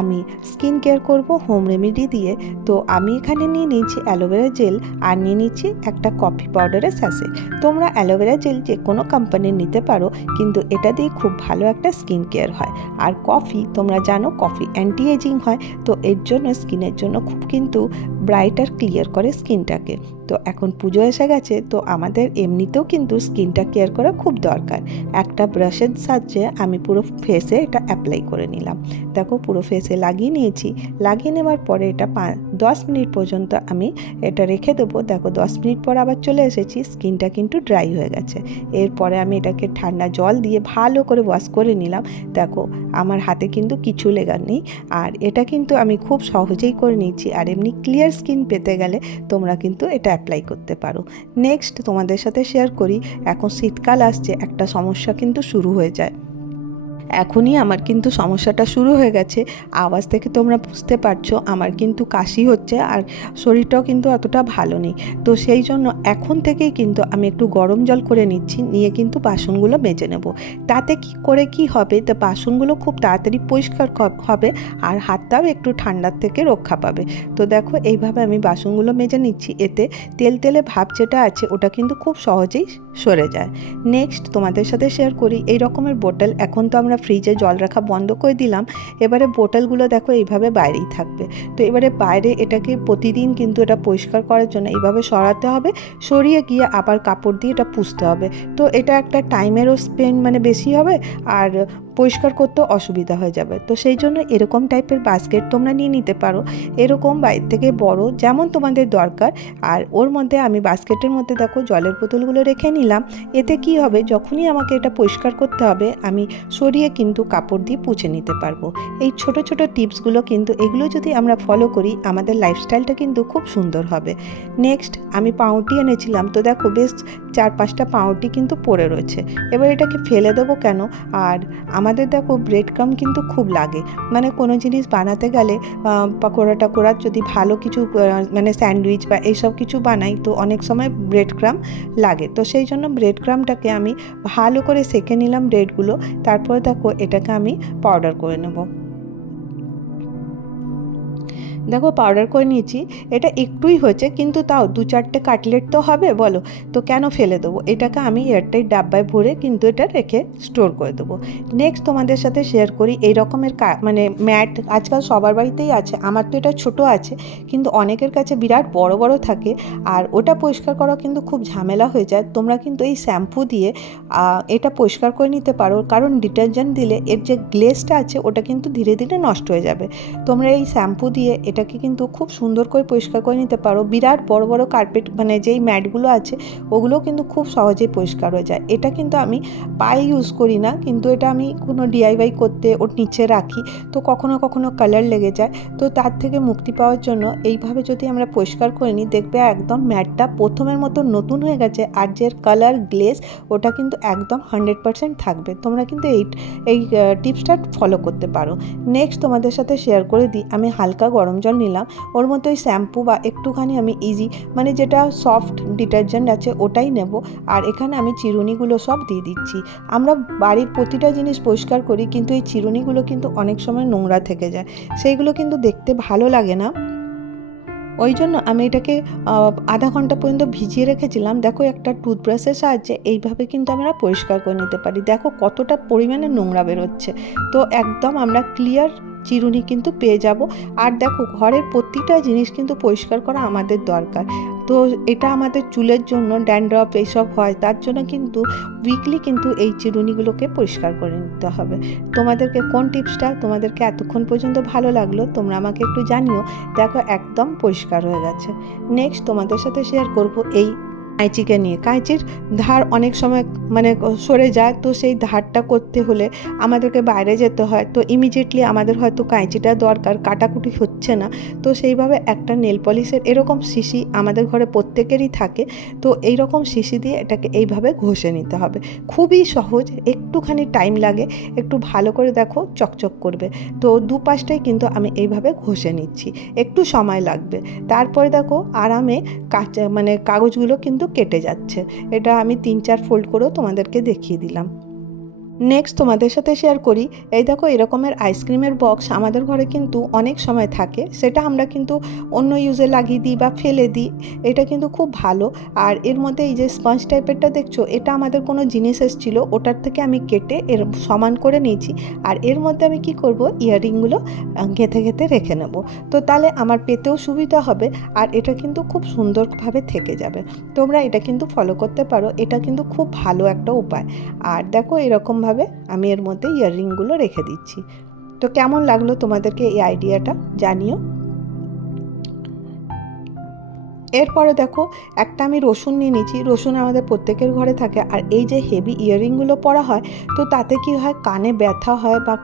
আমি skin care করব home remedy দিয়ে। তো আমি এখানে নিয়ে নিয়েছি অ্যালোভেরা জেল আর নিয়ে নিচ্ছি একটা কফি পাউডারের স্যাশে। তোমরা অ্যালোভেরা জেল যে কোনো কোম্পানির নিতে পারো, কিন্তু এটা দিয়ে খুব ভালো একটা স্কিন কেয়ার হয়। আর কফি তোমরা জানো কফি অ্যান্টি এজিং হয়, তো এর জন্য স্কিনের জন্য খুব কিন্তু ব্রাইট আর ক্লিয়ার করে স্কিনটাকে। তো এখন পুজো এসে গেছে, তো আমাদের এমনিতেও কিন্তু স্কিনটা কেয়ার করা খুব দরকার। একটা ব্রাশের সাহায্যে আমি পুরো ফেসে এটা অ্যাপ্লাই করে নিলাম। দেখো পুরো ফেসে লাগিয়ে নিয়েছি। লাগিয়ে নেওয়ার পরে এটা 10 মিনিট পর্যন্ত আমি এটা রেখে দেবো। দেখো 10 মিনিট পর আবার চলে এসেছি, স্কিনটা কিন্তু ড্রাই হয়ে গেছে। এরপরে আমি এটাকে ঠান্ডা জল দিয়ে ভালো করে ওয়াশ করে নিলাম। দেখো আমার হাতে কিন্তু কিছু লেগে নেই, আর এটা কিন্তু আমি খুব সহজেই করে নিচ্ছি। আর এমনি ক্লিয়ার স্কিন পেতে গেলে তোমরা কিন্তু এটা অ্যাপ্লাই করতে পারো। নেক্সট তোমাদের সাথে শেয়ার করি, এখন শীতকাল আসছে, একটা সমস্যা কিন্তু শুরু হয়ে যায়। এখনই আমার কিন্তু সমস্যাটা শুরু হয়ে গেছে। আওয়াজ থেকে তোমরা বুঝতে পারছো আমার কিন্তু কাশি হচ্ছে, আর শরীরটাও কিন্তু অতটা ভালো নেই। তো সেই জন্য এখন থেকেই কিন্তু আমি একটু গরম জল করে নিচ্ছি, নিয়ে কিন্তু বাসনগুলো মেজে নেব। তাতে কি করে কি হবে, তো বাসনগুলো খুব তাড়াতাড়ি পরিষ্কার হবে, আর হাতটাও একটু ঠান্ডার থেকে রক্ষা পাবে। তো দেখো এইভাবে আমি বাসনগুলো মেজে নিচ্ছি, এতে তেল তেলে ভাব যেটা আছে ওটা কিন্তু খুব সহজেই সরে যায়। নেক্সট তোমাদের সাথে শেয়ার করি, এই রকমের বোতল এখন তো আমরা ফ্রিজে জল রাখা বন্ধ করে দিলাম। এবারে বোতলগুলো দেখো এইভাবে বাইরেই থাকবে। তো এবারে বাইরে এটাকে প্রতিদিন কিন্তু এটা পরিষ্কার করার জন্য এইভাবে সরাতে হবে, সরিয়ে গিয়ে আবার কাপড় দিয়ে এটা পুছতে হবে। তো এটা একটা টাইমেরও স্পেন্ড বেশি হবে, আর পরিষ্কার করতেও অসুবিধা হয়ে যাবে। তো সেই জন্য এরকম টাইপের বাস্কেট তোমরা নিয়ে নিতে পারো, এরকম বাইরে থেকে বড় যেমন তোমাদের দরকার। আর ওর মধ্যে আমি বাস্কেটের মধ্যে দেখো জলের বোতলগুলো রেখে নিলাম। এতে কি হবে, যখনই আমাকে এটা পরিষ্কার করতে হবে আমি সরিয়ে কিন্তু কাপড় দিয়ে পুছে নিতে পারবো। এই ছোট ছোট টিপসগুলো কিন্তু এগুলো যদি আমরা ফলো করি, আমাদের লাইফস্টাইলটা কিন্তু খুব সুন্দর হবে। নেক্সট আমি পাউরুটি এনেছিলাম, তো দেখো বেশ 4-5টা পাউরুটি কিন্তু পড়ে রয়েছে। এবার এটাকে ফেলে দেবো কেন? আর আমাদের দেখো ব্রেড ক্রাম্ব কিন্তু খুব লাগে, কোনো জিনিস বানাতে গেলে পকোড়া টকোড়া যদি ভালো কিছু স্যান্ডউইচ বা এইসব কিছু বানাই, তো অনেক সময় ব্রেড ক্রাম্ব লাগে। তো সেই জন্য ব্রেড ক্রাম্বটাকে আমি ভালো করে সেঁকে নিলাম ব্রেডগুলো। তারপরে দেখো এটাকে আমি পাউডার করে নেব। দেখো পাউডার করে নিয়েছি, এটা একটুই হয়েছে, কিন্তু তাও 2-4টে কাটলেট তো হবে বলো, তো কেন ফেলে দেবো? এটাকে আমি এয়ারটাইট ডাব্বায় ভরে কিন্তু এটা রেখে স্টোর করে দেবো। নেক্সট তোমাদের সাথে শেয়ার করি, এই রকমের ম্যাট আজকাল সবার বাড়িতেই আছে। আমার তো এটা ছোট আছে, কিন্তু অনেকের কাছে বিরাট বড় বড় থাকে, আর ওটা পরিষ্কার করা কিন্তু খুব ঝামেলা হয়ে যায়। তোমরা কিন্তু এই শ্যাম্পু দিয়ে এটা পরিষ্কার করে নিতে পারো, কারণ ডিটারজেন্ট দিলে এর যে গ্লেজটা আছে ওটা কিন্তু ধীরে ধীরে নষ্ট হয়ে যাবে। তোমরা এই শ্যাম্পু দিয়ে এটাকে কিন্তু খুব সুন্দর করে পরিষ্কার করে নিতে পারো। বিরাট বড় বড় কার্পেট যেই ম্যাটগুলো আছে ওগুলো কিন্তু খুব সহজেই পরিষ্কার হয়ে যায়। এটা কিন্তু আমি পায়ে ইউজ করি না, কিন্তু এটা আমি কোনো ডিআইওয়াই করতে ওর নিচে রাখি, তো কখনো কখনো কালার লেগে যায়। তো তার থেকে মুক্তি পাওয়ার জন্য এইভাবে যদি আমরা পরিষ্কার করে নিই, দেখবে একদম ম্যাটটা প্রথমের মতো নতুন হয়ে গেছে, আর যে কালার গ্লেজ ওটা কিন্তু একদম 100% থাকবে। তোমরা কিন্তু এই টিপসটা ফলো করতে পারো। নেক্সট তোমাদের সাথে শেয়ার করে দিই, আমি হালকা গরম জল নিলাম, ওর মধ্যে ওই শ্যাম্পু বা একটুখানি আমি ইজি যেটা সফট ডিটারজেন্ট আছে ওটাই নেব। আর এখানে আমি চিরুনিগুলো সব দিয়ে দিচ্ছি। আমরা বাড়ির প্রতিটা জিনিস পরিষ্কার করি, কিন্তু এই চিরুনিগুলো কিন্তু অনেক সময় নোংরা থেকে যায়, সেইগুলো কিন্তু দেখতে ভালো লাগে না। ওই জন্য আমি এটাকে আধা ঘন্টা পর্যন্ত ভিজিয়ে রেখেছিলাম। দেখো একটা টুথব্রাশের সাহায্যে এইভাবে কিন্তু আমরা পরিষ্কার করে নিতে পারি। দেখো কতটা পরিমাণে নোংরা বেরোচ্ছে। তো একদম আমরা ক্লিয়ার চিরুনি কিন্তু পেয়ে যাব। আর দেখো ঘরের প্রতিটা জিনিস কিন্তু পরিষ্কার করা আমাদের দরকার। তো এটা আমাদের চুলের জন্য ড্যান্ড্রফ এইসব হয়, তার জন্য কিন্তু উইকলি কিন্তু এই চিরুনিগুলোকে পরিষ্কার করে নিতে হবে। তোমাদেরকে কোন টিপসটা তোমাদেরকে এতক্ষণ পর্যন্ত ভালো লাগলো তোমরা আমাকে একটু জানিও। দেখো একদম পরিষ্কার হয়ে গেছে। নেক্সট তোমাদের সাথে শেয়ার করব এই কাঁচিকে নিয়ে। কাঁচির ধার অনেক সময় সরে যায়, তো সেই ধারটা করতে হলে আমাদেরকে বাইরে যেতে হয়, তো ইমিডিয়েটলি আমাদের হয়তো কাঁচিটা দরকার, কাটাকুটি হচ্ছে না। তো সেইভাবে একটা নেল পলিশের এরকম শিশি আমাদের ঘরে প্রত্যেকেরই থাকে। তো এই রকম শিশি দিয়ে এটাকে এইভাবে ঘষে নিতে হবে। খুবই সহজ, একটুখানি টাইম লাগে, একটু ভালো করে দেখো চকচক করবে। তো দুপাশটাই কিন্তু আমি এইভাবে ঘষে নিচ্ছি, একটু সময় লাগবে। তারপরে দেখো আরামে কাগজগুলো কিন্তু কেটে যাচ্ছে। এটা আমি 3-4 ফোল্ড করেও তোমাদেরকে দেখিয়ে দিলাম। নেক্সট তোমাদের সাথে শেয়ার করি, এই দেখো এরকমের আইসক্রিমের বক্স আমাদের ঘরে কিন্তু অনেক সময় থাকে, সেটা আমরা কিন্তু অন্য ইউজে লাগিয়ে দিই বা ফেলে দিই। এটা কিন্তু খুব ভালো। আর এর মধ্যে এই যে স্পঞ্জ টাইপেরটা দেখছো, এটা আমাদের কোনো জিনিস এসেছিলো, ওটার থেকে আমি কেটে এর সমান করে নিয়েছি। আর এর মধ্যে আমি কি করব, ইয়াররিংগুলো গেঁথে গেঁথে রেখে নেব। তো তাহলে আমার পেতেও সুবিধা হবে, আর এটা কিন্তু খুব সুন্দরভাবে থেকে যাবে। তোমরা এটা কিন্তু ফলো করতে পারো, এটা কিন্তু খুব ভালো একটা উপায়। আর দেখো এরকমভাবে আমি এর মধ্যে ইয়াররিংগুলো রেখে দিচ্ছি। তো কেমন লাগলো তোমাদেরকে এই আইডিয়াটা জানিও। এরপরে দেখো একটা আমি রসুন নিয়ে নিয়েছি। রসুন আমাদের প্রত্যেকের ঘরে থাকে। আর এই যে হেভি ইয়াররিংগুলো পরা হয়, তো তাতে কি হয়, কানে ব্যথা হয় বা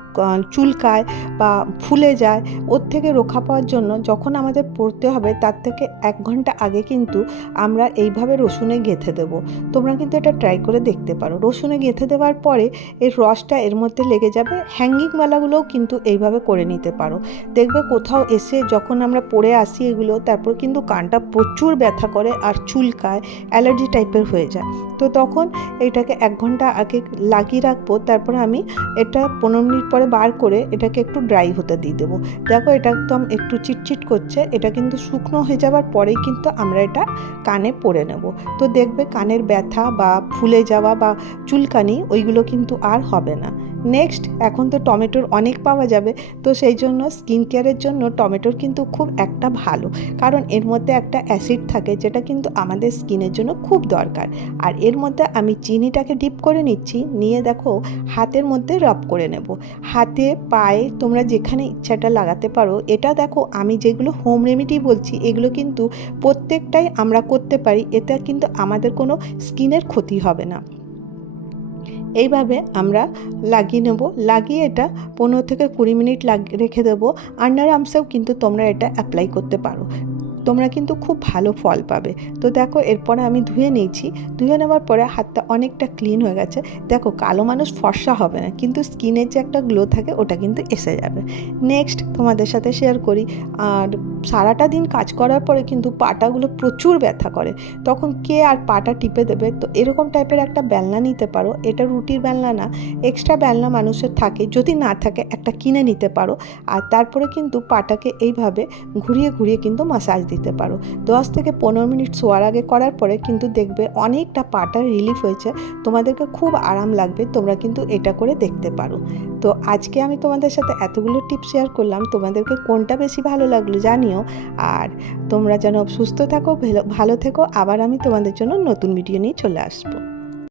চুলকায় বা ফুলে যায়। ওর থেকে রক্ষা পাওয়ার জন্য যখন আমাদের পরতে হবে তার থেকে 1 ঘন্টা আগে কিন্তু আমরা এইভাবে রসুনে গেঁথে দেবো। তোমরা কিন্তু এটা ট্রাই করে দেখতে পারো। রসুনে গেঁথে দেওয়ার পরে এর রসটা এর মধ্যে লেগে যাবে। হ্যাঙ্গিং মালাগুলোও কিন্তু এইভাবে করে নিতে পারো। দেখবে কোথাও এসে যখন আমরা পরে আসি এগুলো, তারপর কিন্তু কানটা প্রচুর ব্যথা করে আর চুলকায়, অ্যালার্জি টাইপের হয়ে যায়। তো তখন এইটাকে 1 ঘন্টা আগে লাগিয়ে রাখবো। তারপরে আমি এটা 15 মিনিট পরে বার করে এটাকে একটু ড্রাই হতে দিয়ে দেবো। দেখো এটা একদম একটু চিটচিট করছে, এটা কিন্তু শুকনো হয়ে যাওয়ার পরেই কিন্তু আমরা এটা কানে পরে নেব। তো দেখবে কানের ব্যথা বা ফুলে যাওয়া বা চুলকানি ওইগুলো কিন্তু আর হবে না। নেক্সট, এখন তো টমেটোর অনেক পাওয়া যাবে, তো সেই জন্য স্কিন কেয়ারের জন্য টমেটোর কিন্তু খুব একটা ভালো, কারণ এর মধ্যে একটা অ্যাসিড থাকে যেটা কিন্তু আমাদের স্কিনের জন্য খুব দরকার। আর এর মধ্যে আমি চিনিটাকে ডিপ করে নিচ্ছি, নিয়ে দেখো হাতের মধ্যে রাব করে নেব। হাতে, পায়ে, তোমরা যেখানে ইচ্ছাটা লাগাতে পারো। এটা দেখো আমি যেগুলো হোম রেমেডি বলছি এগুলো কিন্তু প্রত্যেকটাই আমরা করতে পারি, এতে কিন্তু আমাদের কোনো স্কিনের ক্ষতি হবে না। এইভাবে আমরা লাগিয়ে নেব। লাগিয়ে এটা 15 থেকে 20 মিনিট রেখে দেবো। আন্ডার আর্মসেও কিন্তু তোমরা এটা অ্যাপ্লাই করতে পারো, তোমরা কিন্তু খুব ভালো ফল পাবে। তো দেখো এরপরে আমি ধুয়ে নিয়েছি। ধুয়ে নেওয়ার পরে হাতটা অনেকটা ক্লিন হয়ে গেছে। দেখো কালো মানুষ ফর্সা হবে না, কিন্তু স্কিনের যে একটা গ্লো থাকে ওটা কিন্তু এসে যাবে। নেক্সট তোমাদের সাথে শেয়ার করি, আর সারাটা দিন কাজ করার পরে কিন্তু পাটাগুলো প্রচুর ব্যথা করে, তখন কে আর পাটা টিপে দেবে। তো এরকম টাইপের একটা বেলনা নিতে পারো। এটা রুটির বেলনা না, এক্সট্রা বেলনা মানুষের থাকে, যদি না থাকে একটা কিনে নিতে পারো। আর তারপরে কিন্তু পাটাকে এইভাবে ঘুরিয়ে ঘুরিয়ে কিন্তু মাসাজ দিতে পারো। 10 থেকে 15 মিনিট শোয়ার আগে করার পরে কিন্তু দেখবে অনেকটা পাটা রিলিফ হয়েছে, তোমাদেরকে খুব আরাম লাগবে। তোমরা কিন্তু এটা করে দেখতে পারো। তো আজকে আমি তোমাদের সাথে এতগুলো টিপস শেয়ার করলাম, তোমাদেরকে কোনটা বেশি ভালো লাগলো জানিও। আর তোমরা যেন সুস্থ থাকো, ভালো থেকো। আবার আমি তোমাদের জন্য নতুন ভিডিও নিয়ে চলে আসবো।